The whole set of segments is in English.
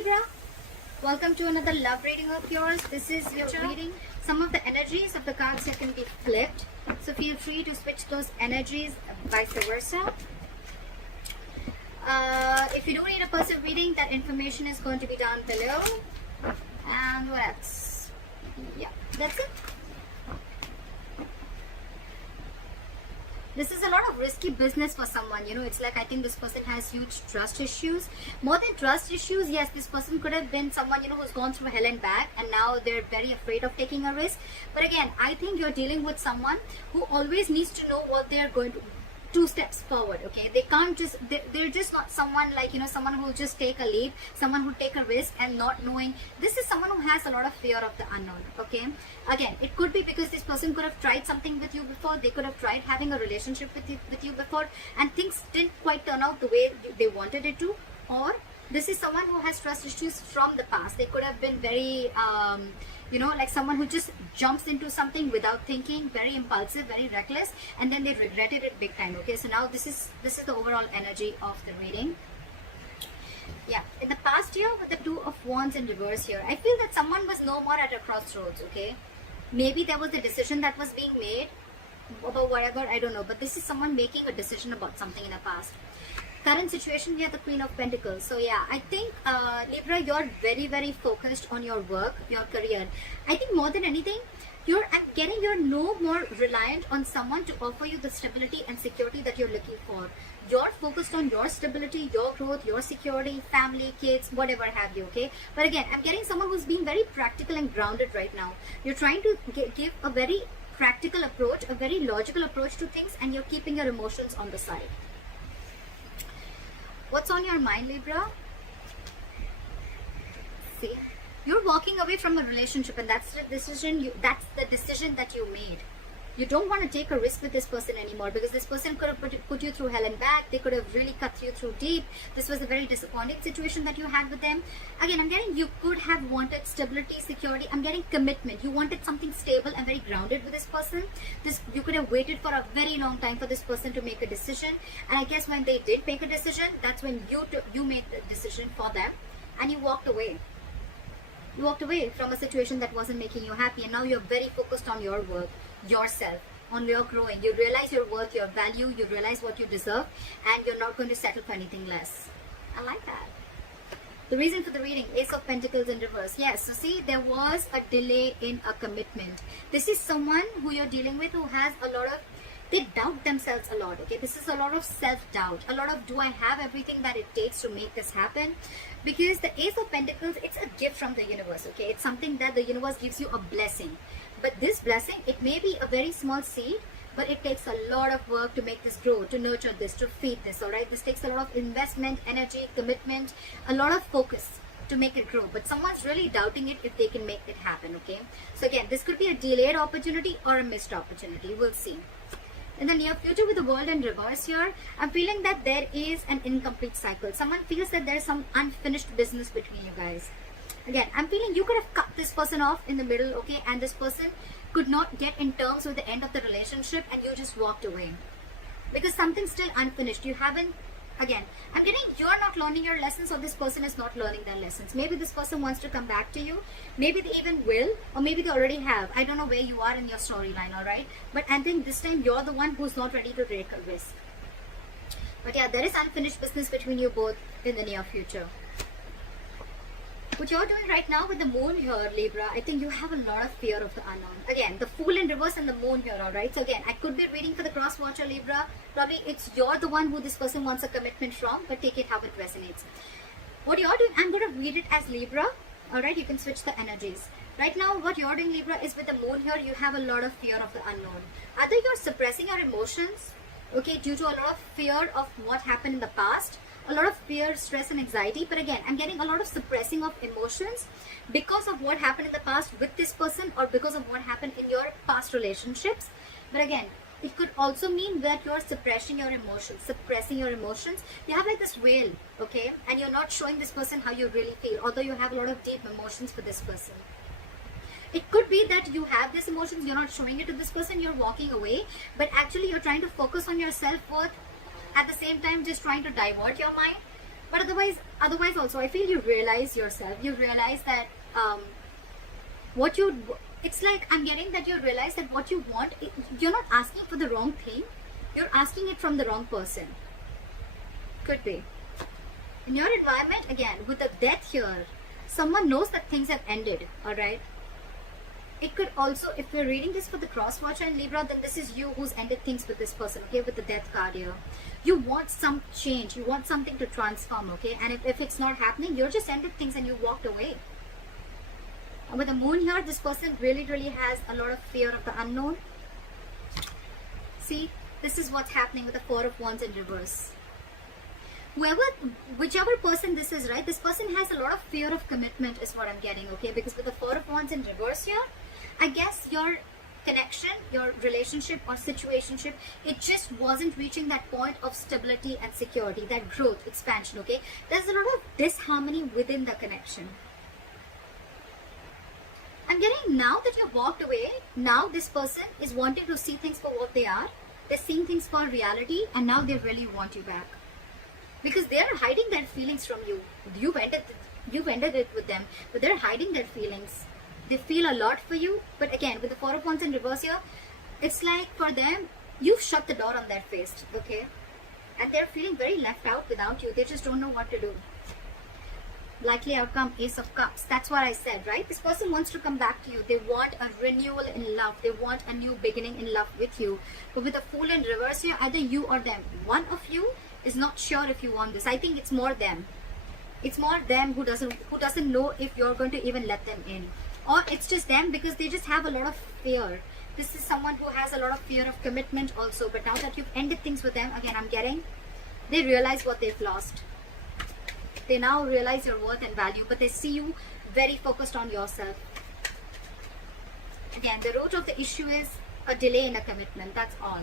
Libra, welcome to another love reading of yours. This is your reading. Some of the energies of the cards here can be flipped, so feel free to switch those energies, vice versa. If you do need a personal reading, that information is going to be down below. And what else? Yeah, that's it. This is a lot of risky business for someone, you know. It's like I think this person has huge trust issues. More than trust issues, yes, this person could have been someone, you know, who's gone through hell and back, and now they're very afraid of taking a risk. But again, I think you're dealing with someone who always needs to know what they're going to 2 steps forward. Okay, they can't just, they're just not someone like, you know, someone who will just take a leap, someone who take a risk and not knowing. This is someone who has a lot of fear of the unknown. Okay, again, it could be because this person could have tried something with you before. They could have tried having a relationship with you before, and things didn't quite turn out the way they wanted it to. Or this is someone who has trust issues from the past. They could have been very you know, like someone who just jumps into something without thinking, very impulsive, very reckless, and then they regretted it big time. Okay, so now this is the overall energy of the reading. Yeah, in the past year with the 2 of Wands in reverse here, I feel that someone was no more at a crossroads. Okay, maybe there was a decision that was being made about whatever, I don't know, but this is someone making a decision about something in the past. Current situation, we have the Queen of Pentacles. So yeah, I think Libra, you're very, very focused on your work, your career. I think more than anything, you're no more reliant on someone to offer you the stability and security that you're looking for. You're focused on your stability, your growth, your security, family, kids, whatever have you. Okay, but again, I'm getting someone who's being very practical and grounded right now. You're trying to give a very practical approach, a very logical approach to things, and you're keeping your emotions on the side. What's on your mind, Libra? See, you're walking away from a relationship, and that's the decision. That's the decision that you made. You don't want to take a risk with this person anymore, because this person could have put you through hell and back. They could have really cut you through deep. This was a very disappointing situation that you had with them. Again, I'm getting you could have wanted stability, security. I'm getting commitment. You wanted something stable and very grounded with this person. You could have waited for a very long time for this person to make a decision. And I guess when they did make a decision, that's when you made the decision for them, and you walked away. You walked away from a situation that wasn't making you happy, and now you're very focused on your work, yourself, on your growing. You realize your worth, your value, you realize what you deserve, and you're not going to settle for anything less. I like that. The reason for the reading, Ace of Pentacles in reverse. Yes, so see, there was a delay in a commitment. This is someone who you're dealing with who has a lot of, they doubt themselves a lot. Okay, this is a lot of self-doubt, a lot of, do I have everything that it takes to make this happen? Because the Ace of Pentacles, it's a gift from the universe. Okay, it's something that the universe gives you, a blessing. But this blessing, it may be a very small seed, but it takes a lot of work to make this grow, to nurture this, to feed this. All right, this takes a lot of investment, energy, commitment, a lot of focus to make it grow. But someone's really doubting it if they can make it happen. Okay, so again, this could be a delayed opportunity or a missed opportunity. We'll see. In the near future with the World in reverse here, I'm feeling that there is an incomplete cycle. Someone feels that there's some unfinished business between you guys. Again, I'm feeling you could have cut this person off in the middle, okay, and this person could not get in terms with the end of the relationship, and you just walked away because something's still unfinished. You haven't, again, I'm getting you're not learning your lessons, or this person is not learning their lessons. Maybe this person wants to come back to you, maybe they even will, or maybe they already have. I don't know where you are in your storyline, all right, but I think this time you're the one who's not ready to take a risk. But yeah, there is unfinished business between you both in the near future. What you're doing right now with the moon here, Libra, I think you have a lot of fear of the unknown. Again, the Fool in reverse and the moon here, alright? So again, I could be reading for the cross watcher, Libra. Probably you're the one who this person wants a commitment from, but take it how it resonates. What you're doing, I'm going to read it as Libra. Alright, you can switch the energies. Right now, what you're doing, Libra, is with the moon here, you have a lot of fear of the unknown. Either you're suppressing your emotions, okay, due to a lot of fear of what happened in the past, a lot of fear, stress and anxiety. But again, I'm getting a lot of suppressing of emotions because of what happened in the past with this person, or because of what happened in your past relationships. But again, it could also mean that you're suppressing your emotions. You have like this veil, okay, and you're not showing this person how you really feel, although you have a lot of deep emotions for this person. It could be that you have these emotions, you're not showing it to this person, you're walking away, but actually you're trying to focus on your self-worth, at the same time just trying to divert your mind But otherwise also, I feel you realize yourself. You realize that it's like I'm getting that you realize that what you want, you're not asking for the wrong thing. You're asking it from the wrong person. Could be. In your environment, again, with the death here, someone knows that things have ended, alright? It could also, if we're reading this for the cross watcher and Libra, then this is you who's ended things with this person, okay, with the death card here. You want some change, you want something to transform, okay, and if it's not happening, you're just ended things and you walked away. And with the moon here, this person really has a lot of fear of the unknown. See, this is what's happening with the Four of Wands in reverse. Whichever person this is, right, this person has a lot of fear of commitment is what I'm getting, okay, because with the Four of Wands in reverse here, I guess your connection, your relationship or situationship, it just wasn't reaching that point of stability and security, that growth, expansion, okay. There's a lot of disharmony within the connection. I'm getting now that you've walked away, now this person is wanting to see things for what they are. They're seeing things for reality, and now they really want you back. Because they're hiding their feelings from you. You've ended it with them, but they're hiding their feelings. They feel a lot for you, but again, with the Four of Wands in reverse here, it's like for them, you've shut the door on their face, okay? And they're feeling very left out without you. They just don't know what to do. Likely outcome, Ace of Cups. That's what I said, right? This person wants to come back to you. They want a renewal in love. They want a new beginning in love with you. But with the Fool in reverse here, either you or them. One of you is not sure if you want this. I think it's more them. It's more them who doesn't know if you're going to even let them in. Or it's just them because they just have a lot of fear. This is someone who has a lot of fear of commitment also. But now that you've ended things with them, again, I'm getting, they realize what they've lost. They now realize your worth and value, but they see you very focused on yourself. Again, the root of the issue is a delay in a commitment. That's all.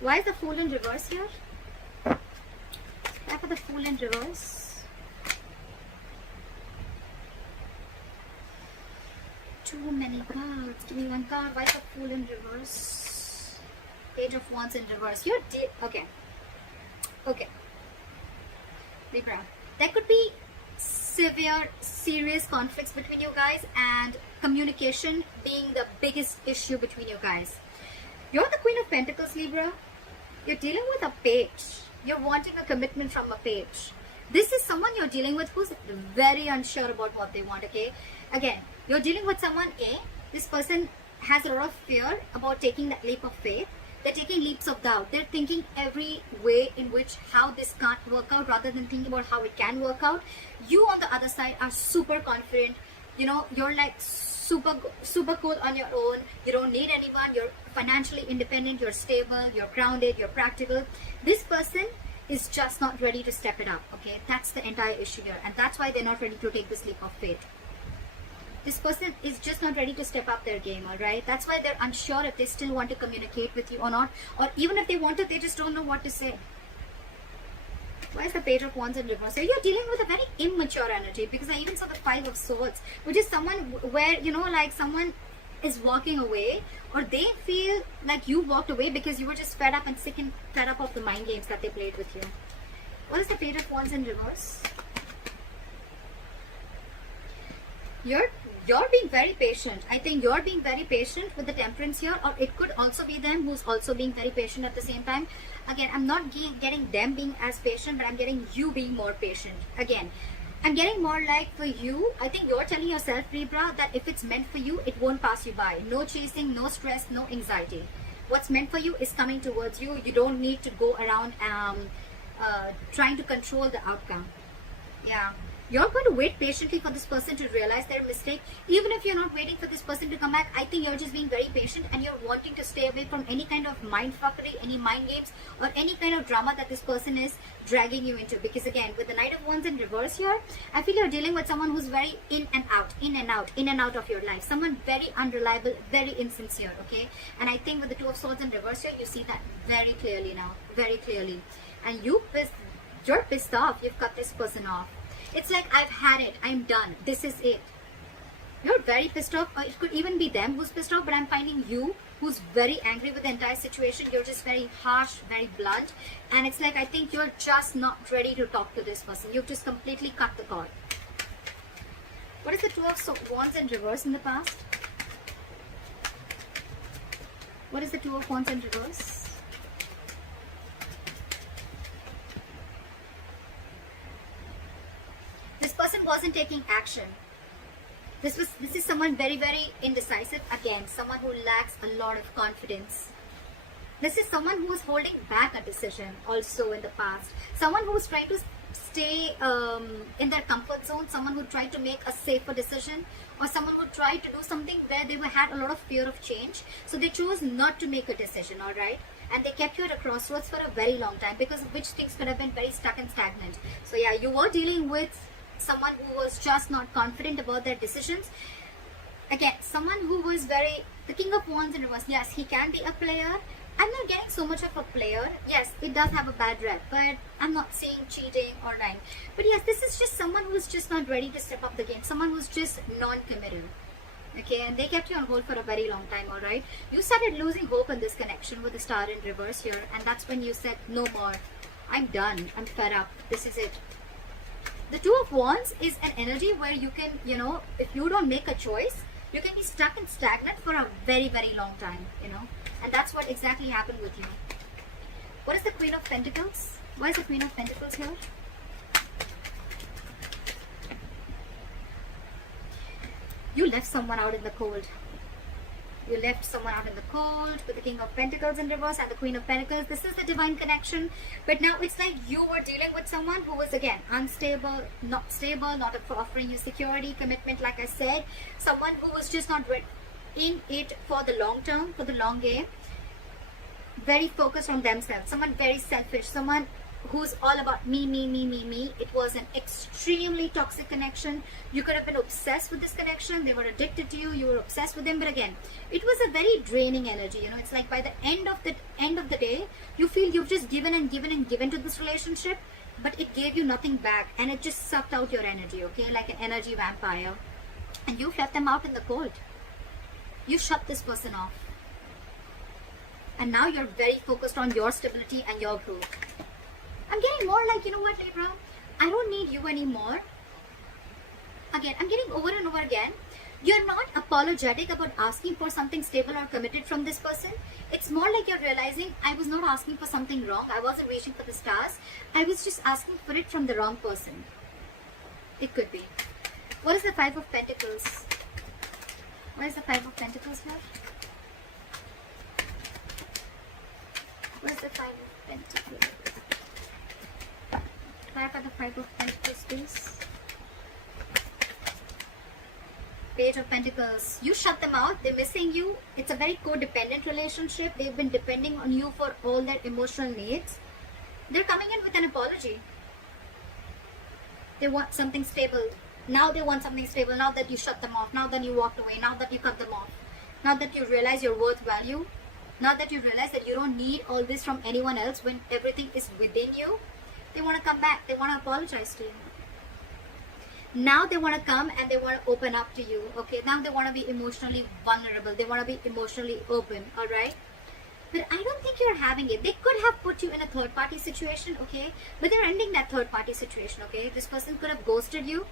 Why is the Fool in reverse here? Why for the Fool in reverse? Too many cards. Give me one card. Why is the Fool in reverse? Page of Wands in reverse. You're okay. Okay. Libra. There could be severe, serious conflicts between you guys, and communication being the biggest issue between you guys. You're the Queen of Pentacles, Libra. You're dealing with a page. You're wanting a commitment from a page. This is someone you're dealing with who's very unsure about what they want, okay? Again, you're dealing with someone, this person has a lot of fear about taking that leap of faith. They're taking leaps of doubt. They're thinking every way in which how this can't work out rather than thinking about how it can work out. You on the other side are super confident. You know, you're like super cool on your own. You don't need anyone. You're financially independent. You're stable. You're grounded. You're practical. This person is just not ready to step it up. Okay, that's the entire issue here, and that's why they're not ready to take this leap of faith. This person is just not ready to step up their game, alright? That's why they're unsure if they still want to communicate with you or not. Or even if they want to, they just don't know what to say. Why is the Page of Wands in reverse? So you're dealing with a very immature energy, because I even saw the Five of Swords, which is someone where, you know, like someone is walking away, or they feel like you walked away because you were just fed up and sick and fed up of the mind games that they played with you. What is the Page of Wands in reverse? You're being very patient. I think you're being very patient with the Temperance here, or it could also be them who's also being very patient at the same time. Again, I'm not getting them being as patient, but I'm getting you being more patient. Again, I'm getting more like for you, I think you're telling yourself, Libra, that if it's meant for you, it won't pass you by. No chasing, no stress, no anxiety. What's meant for you is coming towards you. You don't need to go around trying to control the outcome. Yeah. You're going to wait patiently for this person to realize their mistake. Even if you're not waiting for this person to come back, I think you're just being very patient, and you're wanting to stay away from any kind of mind fuckery, any mind games, or any kind of drama that this person is dragging you into. Because again, with the Knight of Wands in reverse here, I feel you're dealing with someone who's very in and out of your life. Someone very unreliable, very insincere, okay? And I think with the Two of Swords in reverse here, you see that very clearly now, very clearly. And you're pissed off. You've cut this person off. It's like, I've had it. I'm done. This is it. You're very pissed off. Or it could even be them who's pissed off, but I'm finding you who's very angry with the entire situation. You're just very harsh, very blunt, and it's like I think you're just not ready to talk to this person. You've just completely cut the cord. What is the Two of Wands in reverse in the past? What is the Two of Wands in reverse? This person wasn't taking action. This is someone very, very indecisive. Again, someone who lacks a lot of confidence. This is someone who is holding back a decision also in the past. Someone who is trying to stay in their comfort zone. Someone who tried to make a safer decision, or someone who tried to do something where they had a lot of fear of change. So they chose not to make a decision, all right? And they kept you at a crossroads for a very long time, because of which things could have been very stuck and stagnant. So yeah, you were dealing with someone who was just not confident about their decisions. Again, someone who was the King of Wands in reverse. Yes, he can be a player. I'm not getting so much of a player. Yes, it does have a bad rep, but I'm not seeing cheating or lying. But yes, this is just someone who's just not ready to step up the game. Someone who's just non-committal. Okay, and they kept you on hold for a very long time, alright? You started losing hope in this connection with the star in reverse here, and that's when you said, no more. I'm done. I'm fed up. This is it. The Two of Wands is an energy where you can, if you don't make a choice, you can be stuck and stagnant for a very, very long time, And that's what exactly happened with you. What is the Queen of Pentacles? Why is the Queen of Pentacles here? You left someone out in the cold. You left someone out in the cold with the King of Pentacles in reverse and the Queen of Pentacles. This is the divine connection. But now it's like you were dealing with someone who was, again, unstable, not stable, not offering you security, commitment, like I said. Someone who was just not in it for the long term, for the long game. Very focused on themselves. Someone very selfish. Someone who's all about me, me, me, me, me. It was an extremely toxic connection. You could have been obsessed with this connection. They were addicted to you. You were obsessed with them. But again, it was a very draining energy. It's like by the end of the day, you feel you've just given and given and given to this relationship, but it gave you nothing back, and it just sucked out your energy. Okay, like an energy vampire, and you left them out in the cold. You shut this person off, and now you're very focused on your stability and your growth. I'm getting more like, you know what, Libra? I don't need you anymore. Again, I'm getting over and over again. You're not apologetic about asking for something stable or committed from this person. It's more like you're realizing, I was not asking for something wrong. I wasn't reaching for the stars. I was just asking for it from the wrong person. It could be. What is the Five of Pentacles? What is the Five of Pentacles here? What is the Five of Pentacles? Back at the Five of Pentacles, please. Page of Pentacles. You shut them out. They're missing you. It's a very codependent relationship. They've been depending on you for all their emotional needs. They're coming in with an apology. They want something stable. Now they want something stable. Now that you shut them off. Now that you walked away. Now that you cut them off. Now that you realize your worth value. Now that you realize that you don't need all this from anyone else when everything is within you. They want to come back. They want to apologize to you. Now they want to come and they want to open up to you. Okay, now they want to be emotionally vulnerable. They want to be emotionally open. Alright. But I don't think you're having it. They could have put you in a third party situation. Okay. But they're ending that third party situation. Okay. This person could have ghosted you.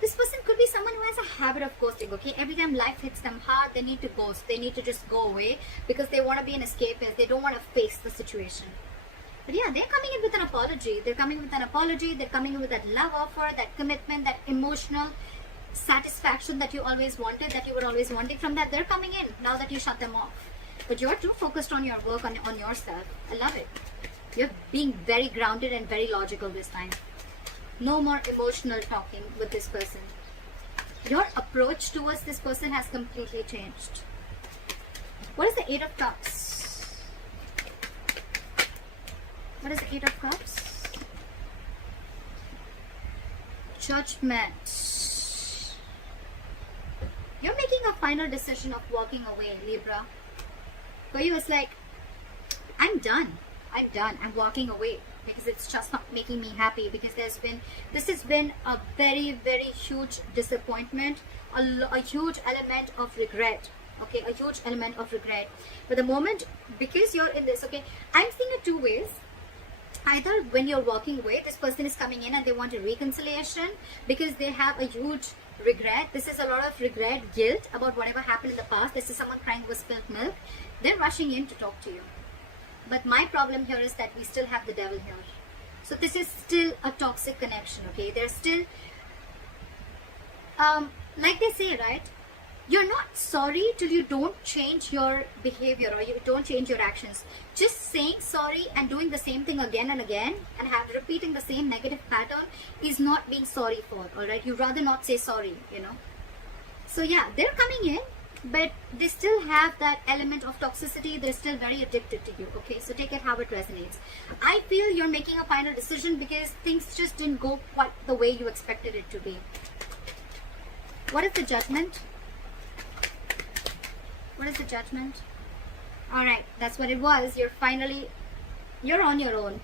This person could be someone who has a habit of ghosting, okay? Every time life hits them hard, they need to ghost. They need to just go away because they want to be an escapist. They don't want to face the situation. But yeah, they're coming in with an apology. They're coming with an apology. They're coming in with that love offer, that commitment, that emotional satisfaction that you always wanted, that you were always wanting from that. They're coming in now that you shut them off. But you're too focused on your work, on yourself. I love it. You're being very grounded and very logical this time. No more emotional talking with this person. Your approach towards this person has completely changed. What is the Eight of Cups? What is the Eight of Cups? Judgment. You're making a final decision of walking away, Libra. For you, it's like, I'm done. I'm done. I'm walking away because it's just not making me happy, because this has been a very, very huge disappointment, a huge element of regret. okay, a huge element of regret. But the moment, because you're in this, okay, I'm seeing it two ways. Either when you're walking away, this person is coming in and they want a reconciliation because they have a huge regret. This is a lot of regret, guilt about whatever happened in the past. This is someone crying over spilt milk. They're rushing in to talk to you. But my problem here is that we still have the devil here. So this is still a toxic connection, okay? There's still, like they say, right? You're not sorry till you don't change your behavior or you don't change your actions. Just saying sorry and doing the same thing again and again and repeating the same negative pattern is not being sorry for, alright? You rather not say sorry, you know. So yeah, they're coming in, but they still have that element of toxicity. They're still very addicted to you, okay? So take it how it resonates. I feel you're making a final decision because things just didn't go quite the way you expected it to be. What is the judgment? What is the judgment? Alright, that's what it was. You're on your own.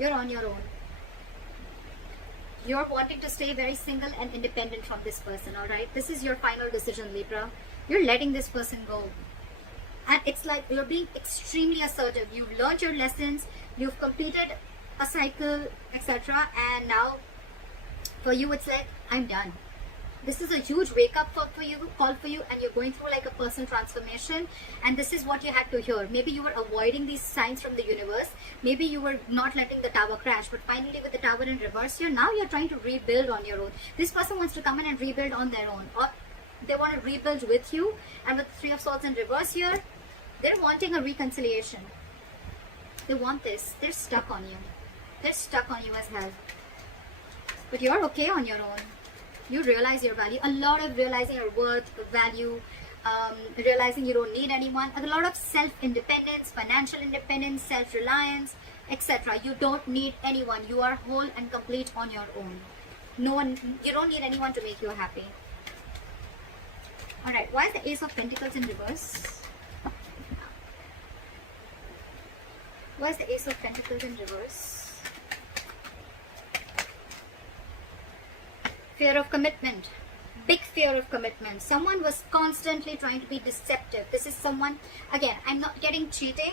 You're on your own. You're wanting to stay very single and independent from this person, alright? This is your final decision, Libra. You're letting this person go. And it's like you're being extremely assertive. You've learned your lessons. You've completed a cycle, etc. And now, for you, it's like, I'm done. This is a huge wake-up call for you, and you're going through like a personal transformation, and this is what you had to hear. Maybe you were avoiding these signs from the universe. Maybe you were not letting the tower crash, but finally with the tower in reverse here, now you're trying to rebuild on your own. This person wants to come in and rebuild on their own, or they want to rebuild with you, and with the Three of Swords in reverse here, they're wanting a reconciliation. They want this. They're stuck on you. They're stuck on you as hell. But you're okay on your own. You realize your value, a lot of realizing your worth, value, realizing you don't need anyone, a lot of self-independence, financial independence, self-reliance, etc. You don't need anyone. You are whole and complete on your own. No one, you don't need anyone to make you happy. Alright, why is the Ace of Pentacles in reverse? Why is the Ace of Pentacles in reverse? Fear of commitment. Big fear of commitment. Someone was constantly trying to be deceptive. This is someone, again, I'm not getting cheating.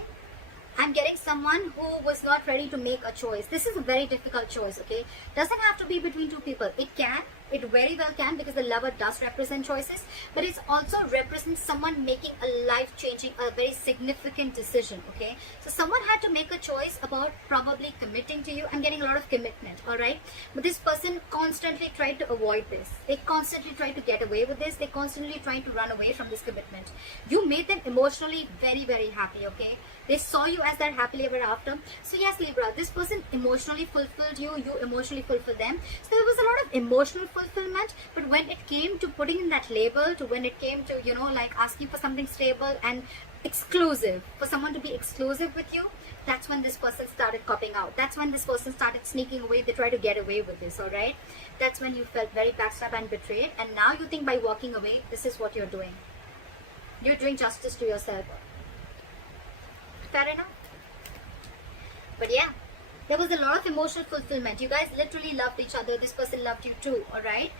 I'm getting someone who was not ready to make a choice. This is a very difficult choice, okay? Doesn't have to be between two people. It can. It very well can, because the lover does represent choices. But it also represents someone making a life-changing, a very significant decision, okay? So someone had to make a choice about probably committing to you. I'm getting a lot of commitment, alright? But this person constantly tried to avoid this. They constantly tried to get away with this. They constantly tried to run away from this commitment. You made them emotionally very, very happy, okay? They saw you as their happily ever after. So yes, Libra, this person emotionally fulfilled you. You emotionally fulfilled them. So there was a lot of emotional fulfillment. But when it came to putting in that label, to when it came to, you know, like asking for something stable and exclusive, for someone to be exclusive with you, that's when this person started copping out. That's when this person started sneaking away. They tried to get away with this, alright? That's when you felt very backstabbed and betrayed. And now you think by walking away, this is what you're doing. You're doing justice to yourself. Fair enough? But yeah, there was a lot of emotional fulfillment. You guys literally loved each other. This person loved you too, alright?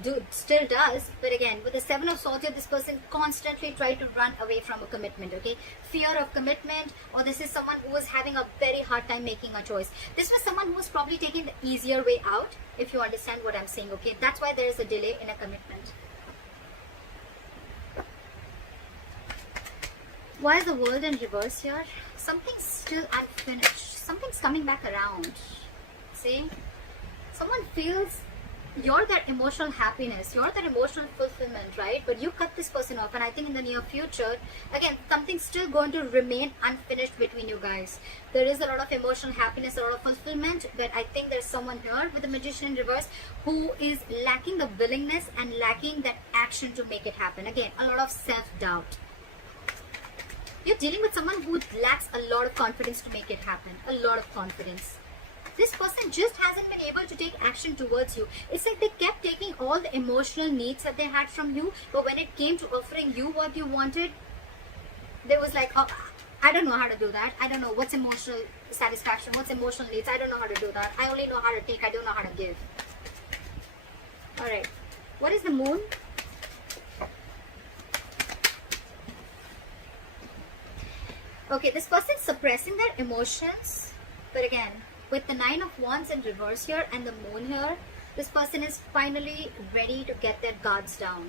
Dude, still does. But again, with the Seven of Swords here, this person constantly tried to run away from a commitment, okay? Fear of commitment, or this is someone who was having a very hard time making a choice. This was someone who was probably taking the easier way out, if you understand what I'm saying, okay? That's why there is a delay in a commitment. Why is the World in reverse here? Something's still unfinished. Something's coming back around. See? Someone feels you're their emotional happiness. You're their emotional fulfillment, right? But you cut this person off. And I think in the near future, again, something's still going to remain unfinished between you guys. There is a lot of emotional happiness, a lot of fulfillment. But I think there's someone here with the Magician in reverse who is lacking the willingness and lacking that action to make it happen. Again, a lot of self-doubt. You're dealing with someone who lacks a lot of confidence to make it happen. A lot of confidence. This person just hasn't been able to take action towards you. It's like they kept taking all the emotional needs that they had from you, but when it came to offering you what you wanted, they was like, oh, I don't know how to do that. I don't know what's emotional satisfaction, what's emotional needs. I don't know how to do that. I only know how to take. I don't know how to give. Alright. What is the Moon? Okay, this person is suppressing their emotions. But again, with the 9 of Wands in reverse here and the moon here, this person is finally ready to get their guards down.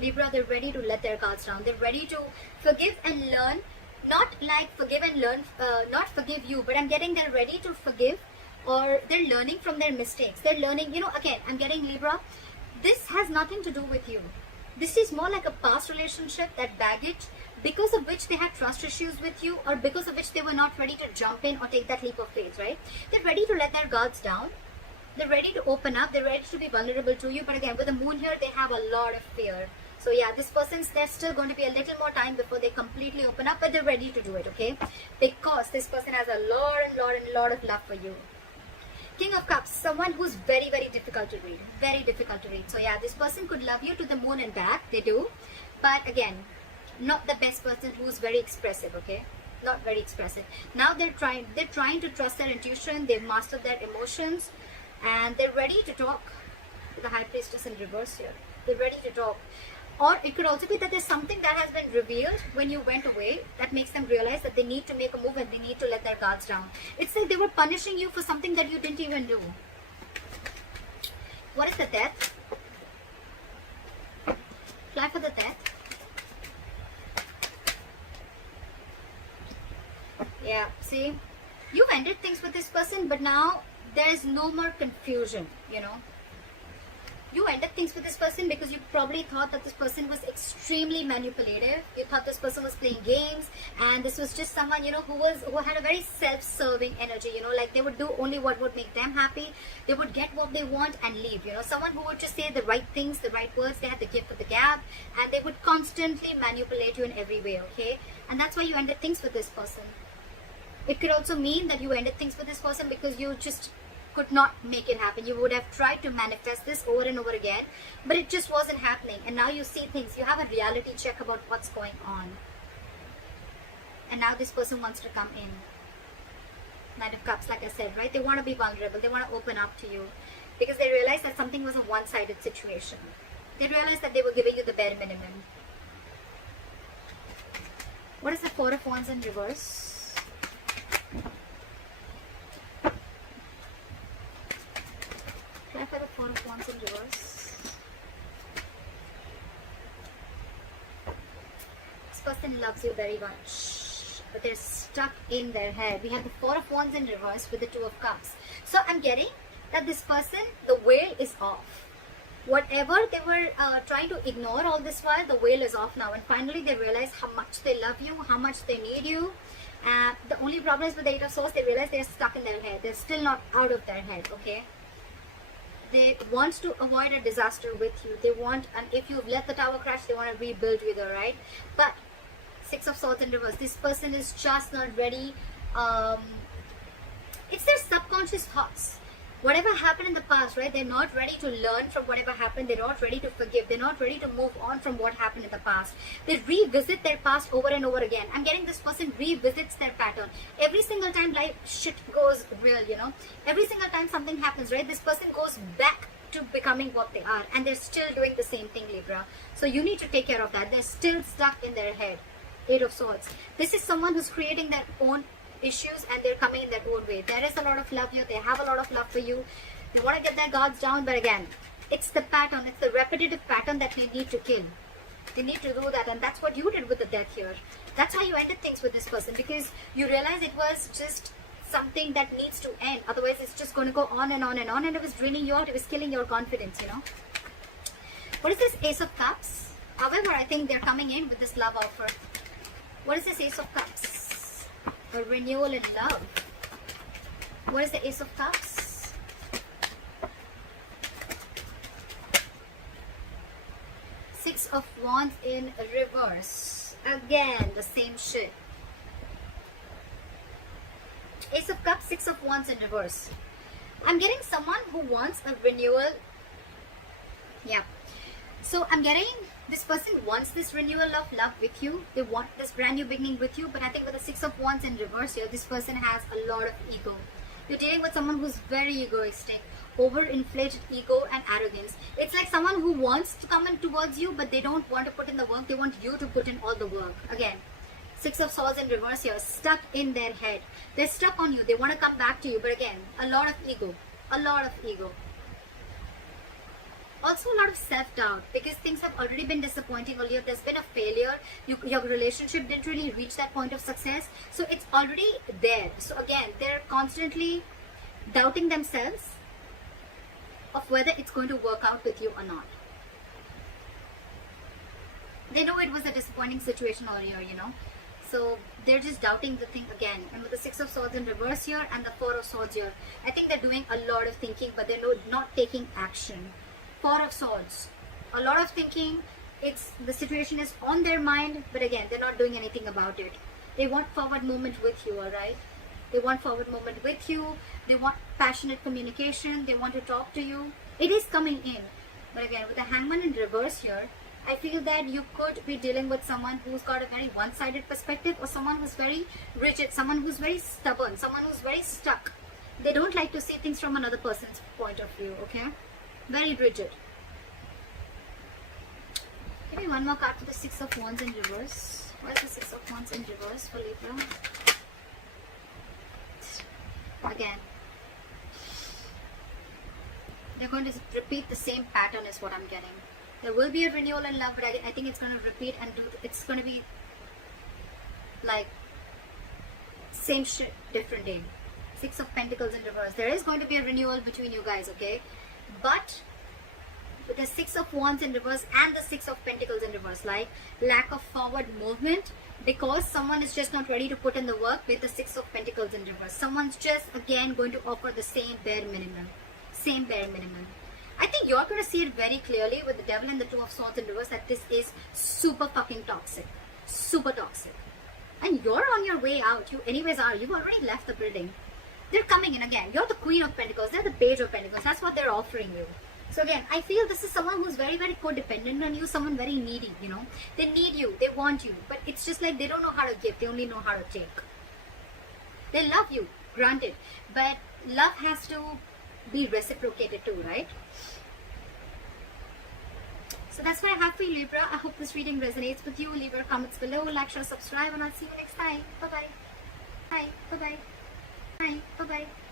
Libra, they're ready to let their guards down. They're ready to forgive and learn. Not like forgive and learn, not forgive you, but I'm getting they're ready to forgive, or they're learning from their mistakes. They're learning, you know, again, I'm getting Libra. This has nothing to do with you. This is more like a past relationship, that baggage, because of which they had trust issues with you, or because of which they were not ready to jump in or take that leap of faith, right? They're ready to let their guards down. They're ready to open up. They're ready to be vulnerable to you. But again, with the moon here, they have a lot of fear. So yeah, this person's, there's still going to be a little more time before they completely open up, but they're ready to do it, okay? Because this person has a lot of love for you. King of Cups, someone who's very, very difficult to read. Very difficult to read. So yeah, this person could love you to the moon and back. They do. But again, not the best person who's very expressive, okay? Not very expressive. Now they're trying to trust their intuition. They've mastered their emotions. And they're ready to talk. The High Priestess in reverse here. They're ready to talk. Or it could also be that there's something that has been revealed when you went away that makes them realize that they need to make a move and they need to let their guards down. It's like they were punishing you for something that you didn't even do. What is the Death? Fly for the Death. Yeah, see? You've ended things with this person, but now there is no more confusion, you know? You ended things with this person because you probably thought that this person was extremely manipulative. You thought this person was playing games, and this was just someone, you know, who had a very self-serving energy, you know, like they would do only what would make them happy. They would get what they want and leave, you know. Someone who would just say the right things, the right words. They had the gift of the gab, and they would constantly manipulate you in every way, okay? And that's why you ended things with this person. It could also mean that you ended things with this person because you just could not make it happen. You would have tried to manifest this over and over again, but it just wasn't happening. And now you see things. You have a reality check about what's going on. And now this person wants to come in. Knight of Cups, like I said, right? They want to be vulnerable. They want to open up to you because they realize that something was a one-sided situation. They realized that they were giving you the bare minimum. What is the Four of Wands in reverse? For the Four of Wands in reverse. This person loves you very much, but they're stuck in their head. We have the Four of Wands in reverse with the Two of Cups. So I'm getting that this person, the veil is off. Whatever they were trying to ignore all this while, the veil is off now. And finally they realize how much they love you, how much they need you. The only problem is with the Eight of Swords, they realize they're stuck in their head. They're still not out of their head, okay? They want to avoid a disaster with you. They want, and if you've let the tower crash, they want to rebuild with you, right? But Six of Swords in reverse, this person is just not ready. It's their subconscious thoughts. Whatever happened in the past, right? They're not ready to learn from whatever happened. They're not ready to forgive. They're not ready to move on from what happened in the past. They revisit their past over and over again. I'm getting this person revisits their pattern. Every single time life shit goes real, you know. Every single time something happens, right? This person goes back to becoming what they are. And they're still doing the same thing, Libra. So you need to take care of that. They're still stuck in their head. Eight of Swords. This is someone who's creating their own issues and they're coming in their own way. There is a lot of love here. They have a lot of love for you. They want to get their guards down, but again, it's the pattern, it's the repetitive pattern that they need to kill. They need to do that, and that's what you did with the Death here. That's how you ended things with this person, because you realized it was just something that needs to end. Otherwise, it's just going to go on and on and on, and it was draining you out. It was killing your confidence, you know. What is this Ace of Cups? However, I think they're coming in with this love offer. What is this Ace of Cups? A renewal in love. What is the Ace of Cups? Six of Wands in reverse. Again, the same shit. Ace of Cups, Six of Wands in reverse. I'm getting someone who wants a renewal. Yeah. So I'm getting this person wants this renewal of love with you. They want this brand new beginning with you. But I think with the Six of Wands in reverse here, this person has a lot of ego. You're dealing with someone who's very egoistic, overinflated ego and arrogance. It's like someone who wants to come in towards you, but they don't want to put in the work. They want you to put in all the work. Again, Six of Swords in reverse here, stuck in their head. They're stuck on you. They want to come back to you, but again, a lot of ego. A lot of ego. Also a lot of self-doubt, because things have already been disappointing earlier. There's been a failure. Your relationship didn't really reach that point of success. So it's already there. So again, they're constantly doubting themselves of whether it's going to work out with you or not. They know it was a disappointing situation earlier, you know. So they're just doubting the thing again. And with the Six of Swords in reverse here and the Four of Swords here, I think they're doing a lot of thinking, but they're not taking action. Four of Swords, a lot of thinking. The situation is on their mind, but again, they're not doing anything about it. They want forward movement with you, alright? They want forward movement with you. They want passionate communication. They want to talk to you. It is coming in. But again, with the Hangman in reverse here, I feel that you could be dealing with someone who's got a very one-sided perspective, or someone who's very rigid, someone who's very stubborn, someone who's very stuck. They don't like to see things from another person's point of view, okay? Very rigid. Give me one more card for the Six of Wands in reverse. What is the Six of Wands in reverse for Libra? Again, they're going to repeat the same pattern is what I'm getting. There will be a renewal in love, but I think it's going to repeat and it's going to be like same shit, different day. Six of Pentacles in reverse. There is going to be a renewal between you guys, okay? But with the Six of Wands in reverse and the Six of Pentacles in reverse, like lack of forward movement, because someone is just not ready to put in the work with the Six of Pentacles in reverse. Someone's just again going to offer the same bare minimum. Same bare minimum. I think you're going to see it very clearly with the Devil and the Two of Swords in reverse that this is super fucking toxic. Super toxic. And you're on your way out. You anyways are. You've already left the building. They're coming in again. You're the Queen of Pentacles. They're the Page of Pentacles. That's what they're offering you. So again, I feel this is someone who's very, very codependent on you. Someone very needy, you know. They need you. They want you. But it's just like they don't know how to give. They only know how to take. They love you. Granted. But love has to be reciprocated too, right? So that's what I have for you, Libra. I hope this reading resonates with you. Leave your comments below, like, share, subscribe, and I'll see you next time. Bye-bye. Bye. Bye-bye. Bye. Bye-bye.